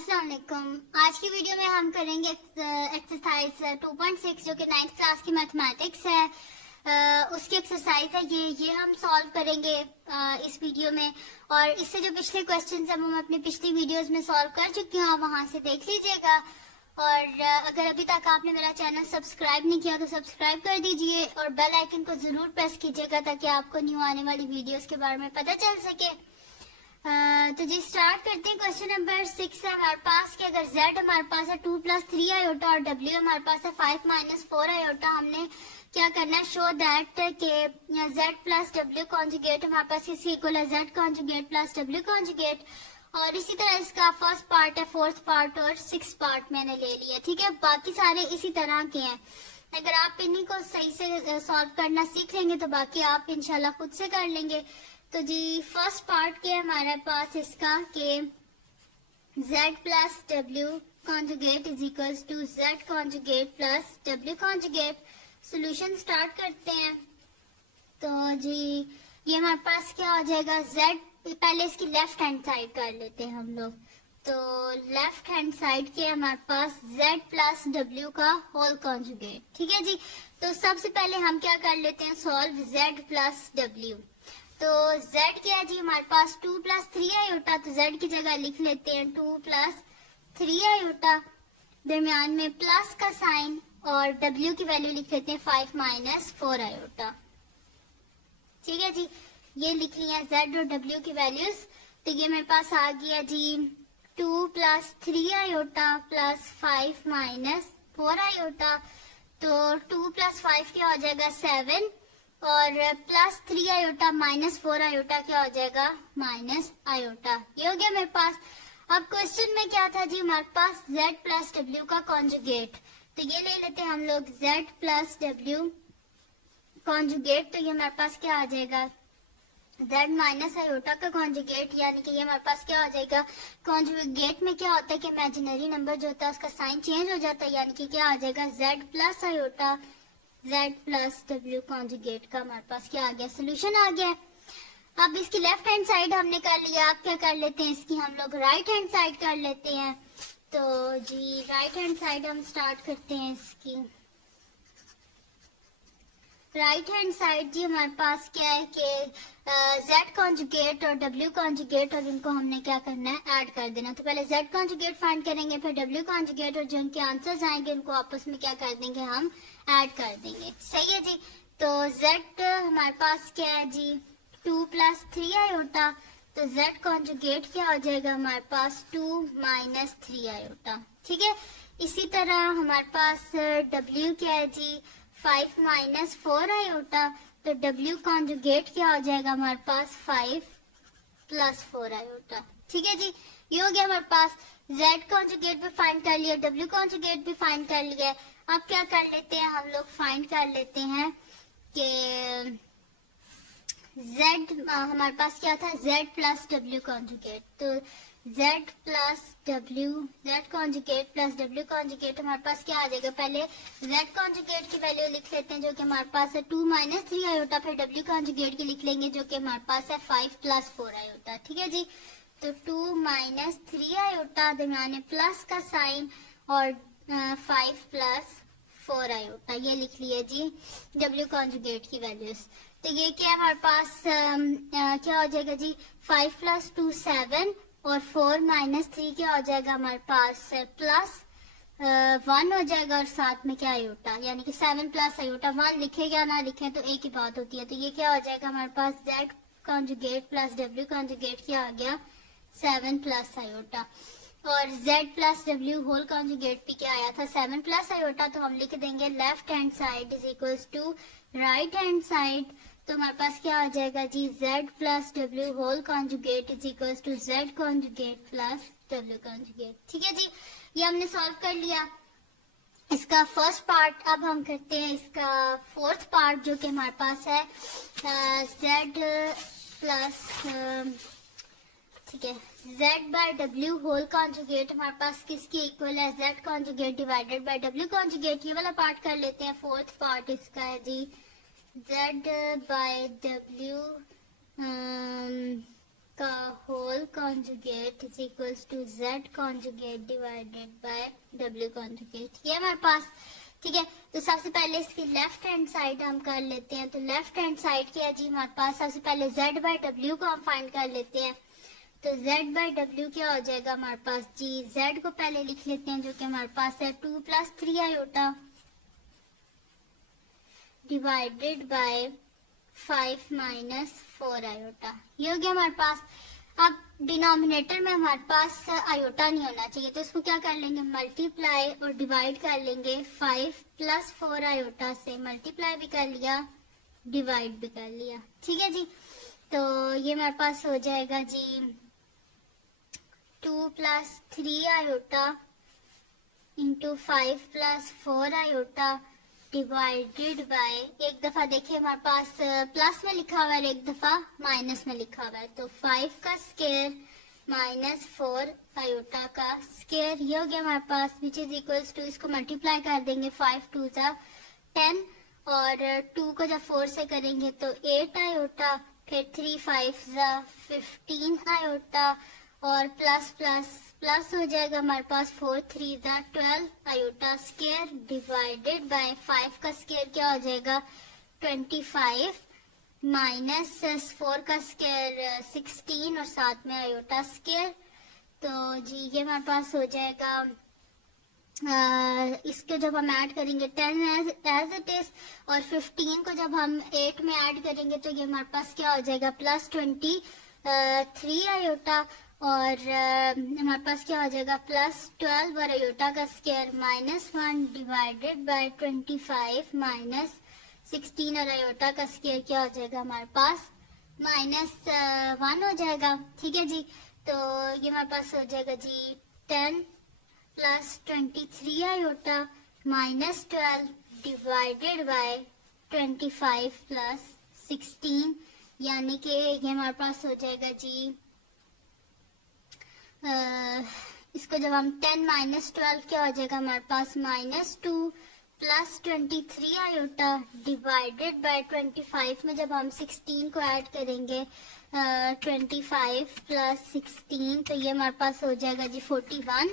अस्सलाम वालेकुम। आज की वीडियो में हम करेंगे एक्सरसाइज 2.6 जो कि 9th क्लास की मैथमेटिक्स है। उसकी एक्सरसाइज है ये हम सॉल्व करेंगे इस वीडियो में। और इससे जो पिछले क्वेश्चंस हैं वो मैं अपनी पिछली वीडियोस में सॉल्व कर चुकी हूँ, आप वहां से देख लीजिएगा। और अगर अभी तक आपने मेरा चैनल सब्सक्राइब नहीं किया तो सब्सक्राइब कर दीजिए और बेल आइकन को जरूर प्रेस कीजिएगा ताकि आपको न्यू आने वाली वीडियोस के बारे में पता चल सके। तो जी स्टार्ट करते हैं। क्वेश्चन नंबर 6 है हमारे पास कि अगर z हमारे पास है 2 + 3 आयोटा और w हमारे पास है 5 - 4 आयोटा, हमने क्या करना है, शो दैट के z + w कॉन्जुगेट हमारे पास किसके इक्वल है, z कॉन्जुगेट + w कॉन्जुगेट। और इसी तरह इसका फर्स्ट पार्ट है, फोर्थ पार्ट और सिक्स पार्ट मैंने ले लिया। ठीक है, बाकी सारे इसी तरह के हैं। अगर आप इन्हीं को सही से सॉल्व करना सीख लेंगे तो बाकी आप इंशाल्लाह खुद से कर लेंगे। तो जी फर्स्ट पार्ट के हमारे पास इसका के z + w conjugate is equals to z conjugate + w conjugate. Solution start करते हैं। तो जी ये हमारे पास क्या हो जाएगा, z पहले इसकी लेफ्ट हैंड साइड कर लेते हैं हम लोग। तो लेफ्ट हैंड साइड के हमारे पास z + w का होल कॉन्जुगेट। ठीक है जी, तो सबसे पहले हम क्या कर लेते हैं, सॉल्व z + w। तो z क्या है जी हमारे पास 2 + 3 आयोटा, तो z की जगह लिख लेते हैं 2 + 3 आयोटा, दरमियान में प्लस का साइन और w की वैल्यू लिख लेते हैं 5 - 4 आयोटा। ठीक है जी, ये लिख लिया z और w की वैल्यूज। तो ये मेरे पास आ गया जी 2 + 3 आयोटा + 5 - 4 आयोटा। तो 2 + 5 क्या हो जाएगा 7 और +3 आयोटा -4 आयोटा क्या हो जाएगा माइनस आयोटा। ये हो गया मेरे पास। अब क्वेश्चन में क्या था जी, हमारे पास z + w का कॉन्जुगेट। तो ये ले लेते हैं हम लोग z + w कॉन्जुगेट। तो ये हमारे पास क्या आ जाएगा, z - आयोटा का कॉन्जुगेट, यानी कि ये हमारे पास क्या हो जाएगा, कॉन्जुगेट में क्या होता है कि इमेजिनरी नंबर जो होता है उसका साइन चेंज हो जाता है, यानी कि क्या आ जाएगा z + iota z + w conjugate का हमारे पास क्या आ गया, सोल्यूशन आ गया। अब इसकी लेफ्ट हैंड साइड हमने कर लिया, आप क्या कर लेते हैं, इसकी हम लोग राइट हैंड साइड कर लेते हैं। तो जी राइट हैंड साइड हम स्टार्ट करते हैं। इसकी राइट हैंड साइड जी हमारे पास क्या है कि z कॉन्जुगेट और w कॉन्जुगेट, और इनको हमने क्या करना है, ऐड कर देना। तो पहले z कॉन्जुगेट फाइंड करेंगे, फिर w कॉन्जुगेट, और जो उनके आंसर्स आएंगे उनको आपस में क्या कर देंगे, हम ऐड कर देंगे। सही है जी। तो z हमारे पास क्या है जी 2 + 3 आयोटा, तो z कॉन्जुगेट क्या हो जाएगा हमारे पास 2 - 3 आयोटा। ठीक है, इसी तरह हमारे पास w क्या है जी 5 - 4 आयोटा, तो w कॉन्जुगेट क्या हो जाएगा हमारे पास 5 + 4 आयोटा। ठीक है जी, ये हो गया हमारे पास। z कॉन्जुगेट भी फाइंड कर लिया, w कॉन्जुगेट भी फाइंड कर लिया। अब क्या कर लेते हैं, हम लोग फाइंड कर लेते हैं कि z हमारे पास क्या था, z + w कॉन्जुगेट। तो z कॉन्जुगेट + w कॉन्जुगेट हमारे पास क्या आ जाएगा, पहले z कॉन्जुगेट की वैल्यू लिख लेते हैं जो कि हमारे पास है 2 - 3 आयोटा, फिर w कॉन्जुगेट की लिख लेंगे जो कि हमारे पास है 5 + 4 आयोटा। ठीक है जी, तो 2 - 3 आयोटा, दरमियान में प्लस का साइन और 5 + 4 आयोटा, ये लिख लिया जी w कॉन्जुगेट की वैल्यूज। तो ये क्या हमारे पास क्या हो जाएगा जी 5 + 2 7 और 4 - 3 क्या हो जाएगा हमारे पास +1 हो जाएगा, और साथ में क्या आयोटा, यानी कि 7 + आयोटा। 1 लिखे या ना लिखे तो एक ही बात होती है। तो ये क्या हो जाएगा हमारे पास z कॉन्जुगेट + w कॉन्जुगेट क्या आ गया 7 + आयोटा, और z + w होल कॉन्जुगेट भी क्या आया था 7 + आयोटा। तो हम लिख देंगे left hand side is equals to right hand side. तो हमारे पास क्या आ जाएगा जी z + w whole conjugate is equals to z conjugate + w conjugate. ठीक है जी, ये हमने सॉल्व कर लिया इसका फर्स्ट पार्ट। अब हम करते हैं इसका फोर्थ पार्ट जो कि हमारे पास है z प्लस ठीक है z/w होल कॉन्जुगेट हमारे पास किसकी इक्वल है, z conjugate divided by w conjugate. ये वाला पार्ट कर लेते हैं। फोर्थ पार्ट इसका है जी z/w का whole conjugate is equals to z conjugate divided by w conjugate. ये हमारे पास, ठीक है। तो सबसे पहले इसकी लेफ्ट हैंड साइड हम कर लेते हैं। तो लेफ्ट हैंड साइड क्या है जी हमारे पास, सबसे पहले z बाय w को हम फाइंड कर लेते हैं। तो z बाय w क्या हो जाएगा हमारे पास जी, z को पहले लिख लेते हैं जो कि हमारे पास है 2 + 3 आयोटा डिवाइडेड बाय 5 - 4 आयोटा। ये हो गया हमारे पास। अब डिनोमिनेटर में हमारे पास आयोटा नहीं होना चाहिए, तो इसको क्या कर लेंगे, मल्टीप्लाई और डिवाइड कर लेंगे। 5 + 4 आयोटा से मल्टीप्लाई भी कर लिया, डिवाइड भी कर लिया, ठीक है जी। तो ये हमारे पास हो जाएगा जी 2 + 3 iota into 5 + 4 iota divided by, एक दफा देखिए हमारे पास प्लस में लिखा हुआ है, एक दफा माइनस में लिखा हुआ है। तो 5 का स्क्वायर माइनस 4 आयोटा का स्क्वायर, ये हो गया हमारे पास, विच इज इक्वल्स टू, इसको मल्टीप्लाई कर देंगे। 5 × 2 = 10 और 2 को जब 4 से करेंगे तो 8 आयोटा, फिर 3 × 5 = 15 आयोटा और प्लस प्लस प्लस हो जाएगा हमारे पास 4 × 3 = 12 आयोटा स्क्वायर डिवाइडेड बाय 5 का स्क्वायर क्या हो जाएगा 25 माइनस 4 का स्क्वायर 16 और साथ में आयोटा स्क्वायर। तो जी ये हमारे पास हो जाएगा, इसके जब हम ऐड करेंगे 10 एज इट इज और 15 को जब हम 8 में ऐड करेंगे तो ये हमारे पास क्या हो जाएगा +23 आयोटा और हमारे पास क्या हो जाएगा +12 और आयोटा का स्क्वायर -1 डिवाइडेड बाय 25 माइनस 16 और आयोटा का स्क्वायर क्या हो जाएगा हमारे पास -1 हो जाएगा, ठीक है जी। तो ये हमारे पास हो जाएगा जी 10 + 23 आयोटा -12 डिवाइडेड बाय 25 + 16, यानी कि ये हमारे पास हो जाएगा जी इसको जब हम 10 - 12 क्या हो जाएगा हमारे पास -2 + 23 आयोटा डिवाइडेड बाय 25 में जब हम 16 को ऐड करेंगे 25 + 16 तो ये हमारे पास हो जाएगा जी 41।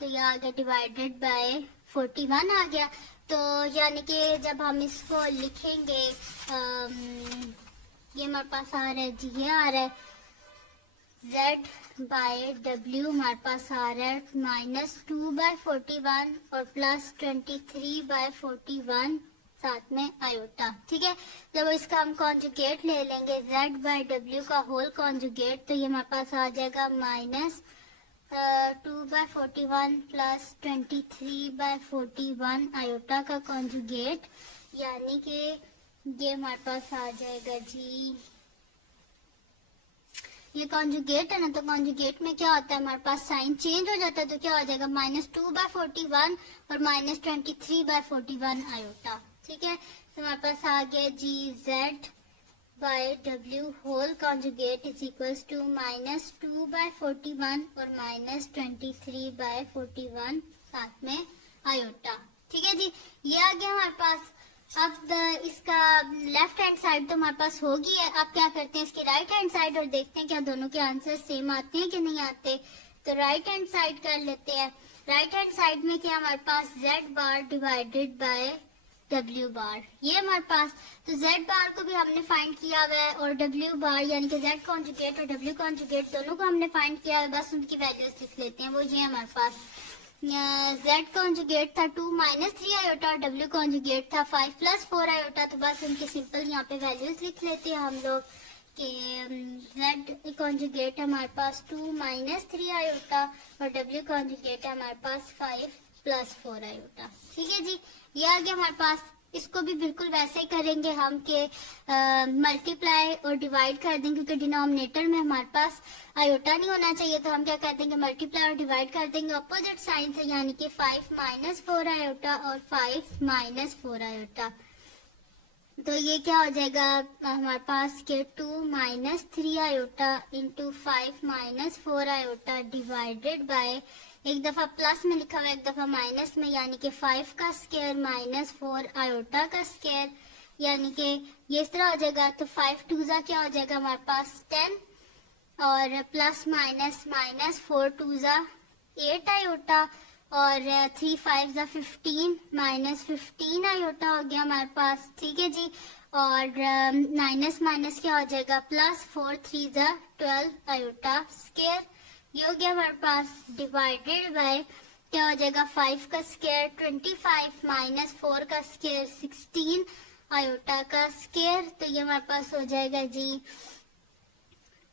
तो ये आ गया डिवाइडेड बाय 41 आ गया। तो यानी कि जब हम इसको लिखेंगे ये हमारे पास आ रहा है जी, ये आ रहा है z/w हमारे पास आ रहा है -2/41 और +23/41 साथ में आयोटा, ठीक है। जब इसका हम कॉन्जुगेट ले लेंगे z/w का होल कॉन्जुगेट तो ये हमारे पास आ जाएगा -2/41 +23/41 आयोटा का कॉन्जुगेट, यानी कि ये हमारे पास आ जाएगा जी, ये कॉन्जुगेट है ना, तो कॉन्जुगेट में क्या होता है हमारे पास साइन चेंज हो जाता है, तो क्या हो जाएगा -2/41 और -23/41 आयोटा, ठीक है। तो हमारे पास आ गया जी z/w whole conjugate is equals to -2/41 और -23/41 साथ में आयोटा, ठीक है जी। ये आ गया हमारे पास। अब इसका लेफ्ट हैंड साइड तो हमारे पास होगी है, अब क्या करते हैं इसकी राइट हैंड साइड और देखते हैं क्या दोनों के आंसर सेम आते हैं कि नहीं आते। तो राइट हैंड साइड कर लेते हैं। राइट हैंड साइड में क्या हमारे पास z bar divided by w बार, ये हमारे पास। तो z बार को भी हमने फाइंड किया हुआ है और w बार यानी कि z कॉन्जुगेट और w कॉन्जुगेट दोनों को हमने फाइंड किया है, बस उनकी वैल्यूज लिख लेते हैं। वो ये हमारे पास z कॉन्जुगेट था 2 - 3 आयोटा और w कॉन्जुगेट था 5 + 4 आयोटा, तो बस उनके सिंपल यहाँ पे वैल्यूज लिख लेते हैं हम लोग कि z कॉन्जुगेट हमारे पास 2 - 3 आयोटा और w कॉन्जुगेट हमारे पास 5 + 4 आयोटा, ठीक है जी। ये आ गया हमारे पास। इसको भी बिल्कुल वैसे ही करेंगे हम कि मल्टीप्लाई और डिवाइड कर देंगे, क्योंकि डिनोमिनेटर में हमारे पास आयोटा नहीं होना चाहिए, तो हम क्या कर देंगे मल्टीप्लाई और डिवाइड कर देंगे अपोजिट साइन से, यानी कि 5 - 4 आयोटा और 5 - 4 आयोटा। तो ये क्या हो जाएगा हमारे पास के 2 - 3 iota into 5 - 4 iota divided by, एक दफा प्लस में लिखा हुआ है एक दफा माइनस में, यानी कि 5 का स्क्वायर -4 आयोटा का स्क्वायर, यानी कि ये इस तरह हो जाएगा। तो 5 × 2 क्या हो जाएगा हमारे पास 10 और प्लस माइनस माइनस 4 टू ज़ा 8 आयोटा और 3 5 ज़ा 15 माइनस 15 आयोटा हो गया हमारे पास। ठीक है जी, और माइनस माइनस क्या हो जाएगा, प्लस 4 3 ज़ा 12 आयोटा स्क्वायर, ये हो गया हमारे पास। डिवाइडेड बाय क्या हो जाएगा, 5 का स्क्वायर 25 माइनस 4 का स्क्वायर 16 आयोटा का स्क्वायर, तो ये हमारे पास हो जाएगा जी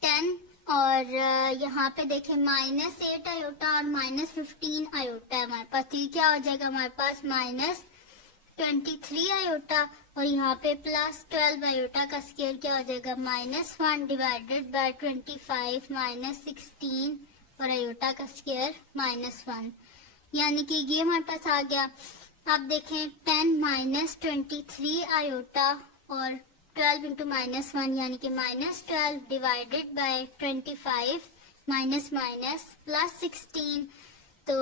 10। और यहाँ पे देखें माइनस 8 आयोटा और माइनस 15 आयोटा है हमारे पास, तो ये क्या हो जाएगा हमारे पास माइनस 23 आयोटा, और यहाँ पे प्लस 12 आयोटा का स्क्वायर क्या हो जाएगा माइनस 1 डिवाइडेड बाय 25 माइनस 16 और आयोटा का स्क्वायर माइनस 1, यानी कि ये हमारे पास आ गया। अब देखें 10 माइनस 23 आयोटा और 12 इंटू माइनस 1 यानी कि minus 12 divided by 25 minus minus plus 16, तो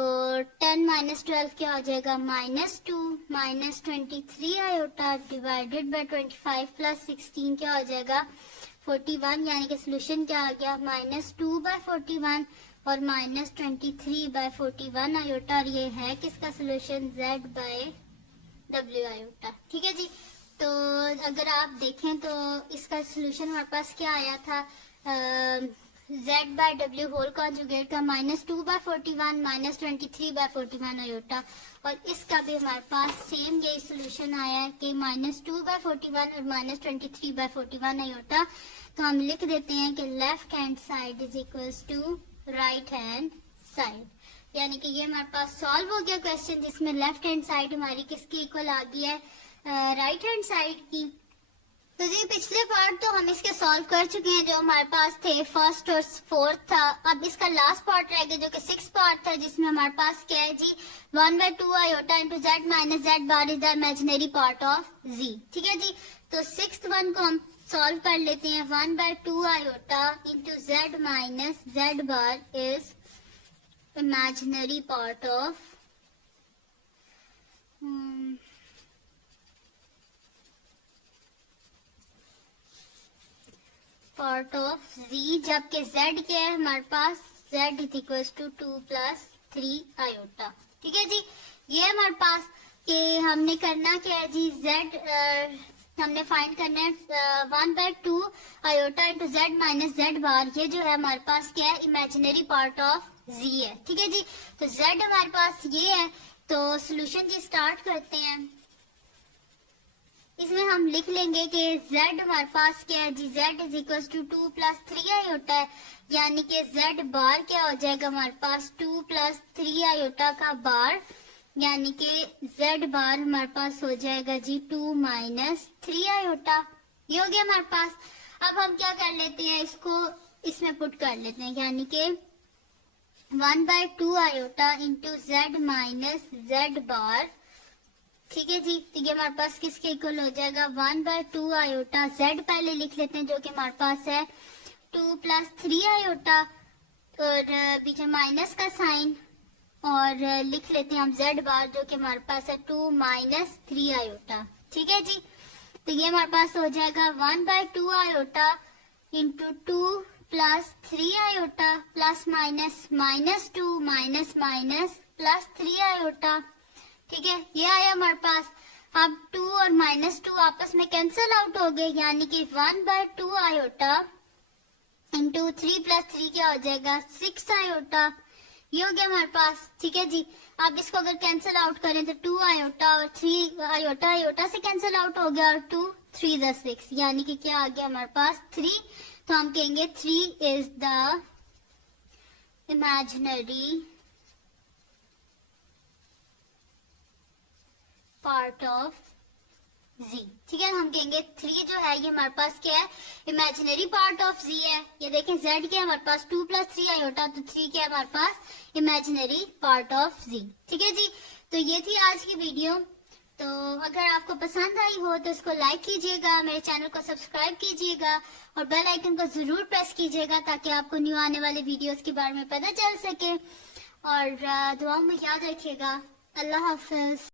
10 माइनस 12 क्या हो जाएगा minus 2 minus 23 iota divided by 25 plus 16 क्या हो जाएगा 41, यानी कि सोल्यूशन क्या आ गया माइनस 2 बाय 41 और माइनस 23 बाय 41 आयोटा, और ये है किसका solution z by w iota. ठीक है जी, तो अगर आप देखें तो इसका सोल्यूशन हमारे पास क्या आया था, z by w whole conjugate का minus 2 by 41 minus 23 by 41 iota, और इसका भी हमारे पास सेम यही सोल्यूशन आया है कि माइनस 2 बाय 41 और माइनस 23 बाय 41 आयोटा। तो हम लिख देते हैं कि left hand side is equals to right hand side, यानी कि ये हमारे पास सॉल्व हो गया क्वेश्चन, जिसमें लेफ्ट हैंड साइड हमारी किसकी इक्वल आ गई है, राइट हैंड साइड की। तो जी पिछले पार्ट तो हम इसके सॉल्व कर चुके हैं जो हमारे पास थे, फर्स्ट और फोर्थ था। अब इसका लास्ट पार्ट रह गया जो कि सिक्स पार्ट था, जिसमें हमारे पास क्या है जी 1/2 iota into z minus z bar is the imaginary part of G. ठीक है जी, तो सिक्स्थ वन को हम सॉल्व कर लेते हैं। 1/2 iota into z minus z bar is imaginary part of z, जबकि z क्या है हमारे पास, z is equal to 2 plus 3 iota. ठीक है जी, ये हमारे पास कि हमने करना क्या है जी, z हमने फाइंड करना है 1/2 iota into z minus z bar, ये जो है हमारे पास क्या है इमेजिनरी पार्ट ऑफ z है। ठीक है जी, तो z हमारे पास ये है, तो सोल्यूशन जी स्टार्ट करते हैं। इसमें हम लिख लेंगे कि z हमारे पास क्या है जी, z is equal to 2 plus 3 iota है, यानी कि z बार क्या हो जाएगा हमारे पास 2 प्लस 3 आयोटा का बार, यानी कि z बार हमारे पास हो जाएगा जी 2 माइनस 3 आयोटा, ये हो गया हमारे पास। अब हम क्या कर लेते हैं, इसको इसमें पुट कर लेते हैं, यानी कि 1/2 iota into z minus z bar. ठीक है जी, तो ये हमारे पास किसके इक्वल हो जाएगा 1/2 आयोटा, z पहले लिख लेते हैं जो कि हमारे पास है 2 प्लस 3 आयोटा और पीछे माइनस का साइन, और लिख लेते हैं हम z बार जो कि हमारे पास है 2 माइनस 3 आयोटा। ठीक है जी, तो ये हमारे पास हो जाएगा 1/2 iota into 2 plus 3 iota plus minus minus 2 minus minus plus 3 iota. ठीक है, ये आया हमारे पास। अब 2 और माइनस 2 आपस में कैंसिल आउट हो गए, यानी कि 1/2 आयोटा इंटू 3 प्लस 3 क्या हो जाएगा 6 आयोटा, ये हो गया हमारे पास। ठीक है जी, अब इसको अगर कैंसिल आउट करें तो 2 आयोटा और 3 आयोटा आयोटा से कैंसिल आउट हो गया, और 2 3 ज़ा 6, यानी कि क्या आ गया हमारे पास 3, तो हम कहेंगे 3 is the imaginary part of z। ठीक है, हम कहेंगे 3 जो है ये हमारे पास क्या है इमेजिनरी पार्ट ऑफ z है। ये देखें z क्या है हमारे पास 2 प्लस 3 आयोटा, तो 3 क्या है हमारे पास इमेजिनरी पार्ट ऑफ z। ठीक है जी, तो ये थी आज की वीडियो। तो अगर आपको पसंद आई हो तो इसको लाइक कीजिएगा, मेरे चैनल को सब्सक्राइब कीजिएगा और बेल आइकन को जरूर प्रेस कीजिएगा ताकि आपको न्यू आने वाले वीडियोस के बारे में पता चल सके। और दुआओं में याद रखिएगा। अल्लाह हाफिज।